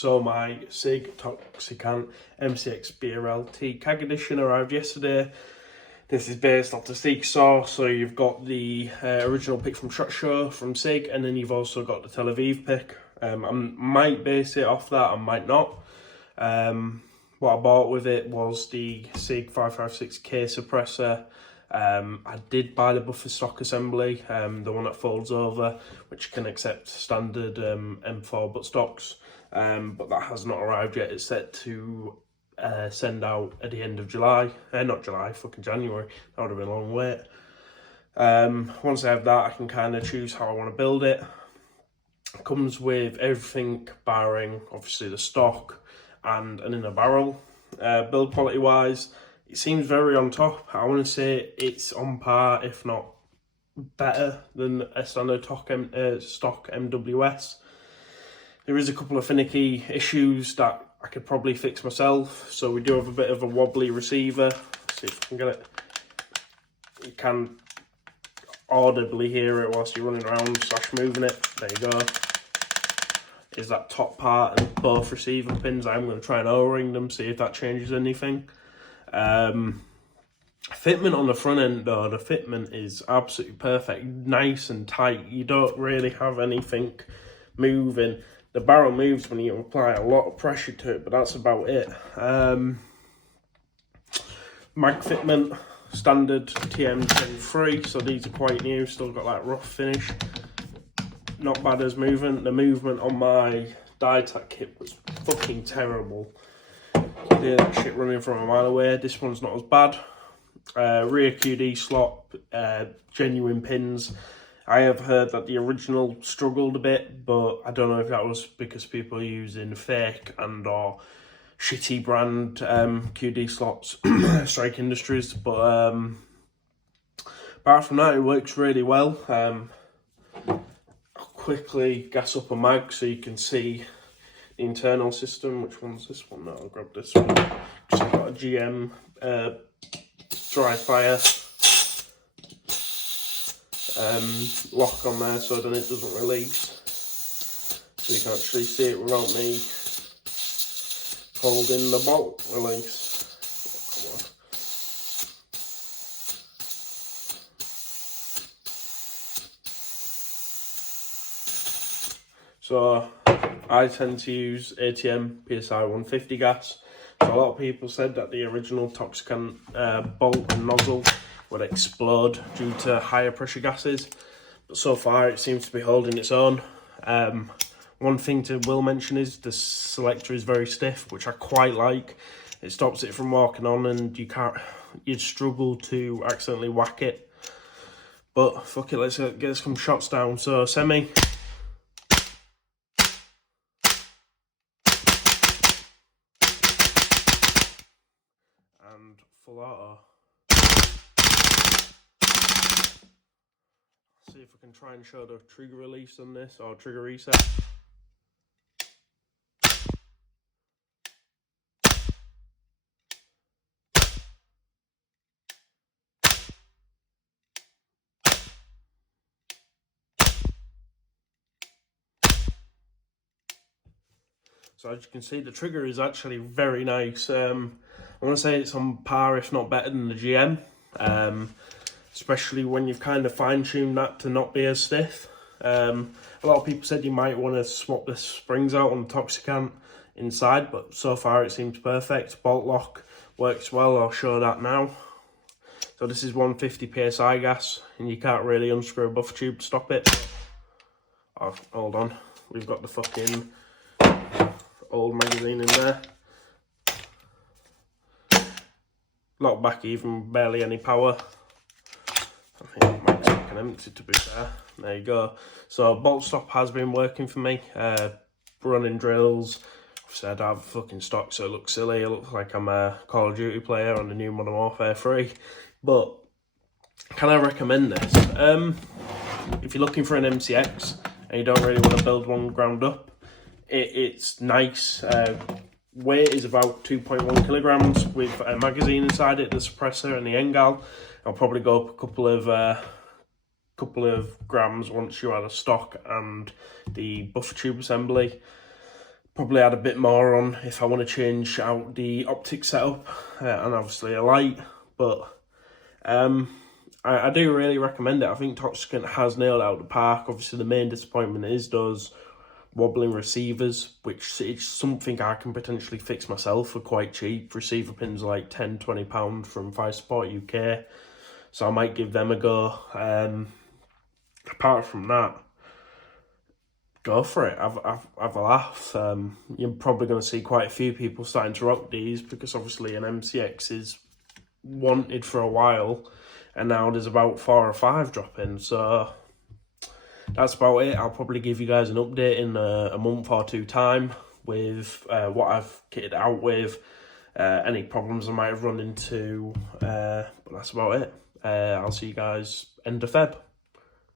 So my CIG Toxicant MCX BRLT CAG edition arrived yesterday. This is based off the CSAW, so you've got the original pick from SHOT Show from CIG, and then you've also got the Tel Aviv pick. I might base it off that, I might not. What I bought with it was the CIG 556K suppressor. I did buy the buffer stock assembly, the one that folds over, which can accept standard M4 buttstocks, but that has not arrived yet. It's set to send out at the end of July, not July, fucking January. That would have been a long wait. Once I have that, I can kind of choose how I want to build it. It comes with everything barring obviously the stock and an inner barrel. Build quality wise, it seems very on top. I want to say it's on par, if not better than a standard stock MWS. There is a couple of finicky issues that I could probably fix myself. So we do have a bit of a wobbly receiver. Let's see if I can get it. You can audibly hear it whilst you're running around / moving it. There you go. Is that top part and both receiver pins. I'm going to try and O-ring them, see if that changes anything. Fitment on the front end though, the fitment is absolutely perfect, nice and tight. You don't really have anything moving. The barrel moves when you apply a lot of pressure to it, but that's about it. Mag fitment, standard TM23, so these are quite new, still got that rough finish. Not bad as movement. The movement on my Diatac kit was fucking terrible. You hear that shit running from a mile away. This one's not as bad. Rear QD slot, genuine pins. I have heard that the original struggled a bit, but I don't know if that was because people are using fake and or shitty brand QD slots, Strike Industries. But apart from that, it works really well. I'll quickly gas up a mag so you can see the internal system. Which one's this one? No, I'll grab this one. Just got a GM dry fire lock on there, so then it doesn't release. So you can actually see it without me holding the bolt release. Oh, come on. So I tend to use ATM PSI 150 gas. So a lot of people said that the original Toxicant bolt and nozzle would explode due to higher pressure gases, but so far it seems to be holding its own. One thing will mention is the selector is very stiff, which I quite like. It stops it from walking on, and you'd struggle to accidentally whack it. But fuck it, let's get some shots down. So semi. And full auto. See if I can try and show the trigger release on this, or trigger reset. So as you can see, the trigger is actually very nice. I want to say it's on par, if not better than the GM. Especially when you've kind of fine-tuned that to not be as stiff. A lot of people said you might want to swap the springs out on the Toxicant inside, but so far it seems perfect. Bolt lock works well, I'll show that now. So this is 150 PSI gas, and you can't really unscrew a buffer tube to stop it. Oh, hold on, we've got the fucking old magazine in there. Lock back even, barely any power. I think it might take an empty, to be fair. There you go. So bolt stop has been working for me. Running drills. Obviously I'd have fucking stock, so it looks silly. It looks like I'm a Call of Duty player on the new Modern Warfare 3. But can I recommend this? If you're looking for an MCX and you don't really want to build one ground up, it's nice. Weight is about 2.1 kilograms with a magazine inside it, the suppressor and the Engal. I'll probably go up a couple of grams once you add a stock and the buffer tube assembly. Probably add a bit more on if I want to change out the optic setup and obviously a light, but I do really recommend it. I think Toxicant has nailed it out the park. Obviously the main disappointment is those wobbling receivers, which is something I can potentially fix myself for quite cheap. Receiver pins are like £10-20 from Fire Support UK, so I might give them a go. Apart from that, go for it. Have a laugh. You're probably going to see quite a few people starting to rock these because obviously an MCX is wanted for a while, and now there's about 4 or 5 dropping. So that's about it. I'll probably give you guys an update in a month or 2 time with what I've kitted out with, any problems I might have run into, but that's about it. I'll see you guys end of Feb.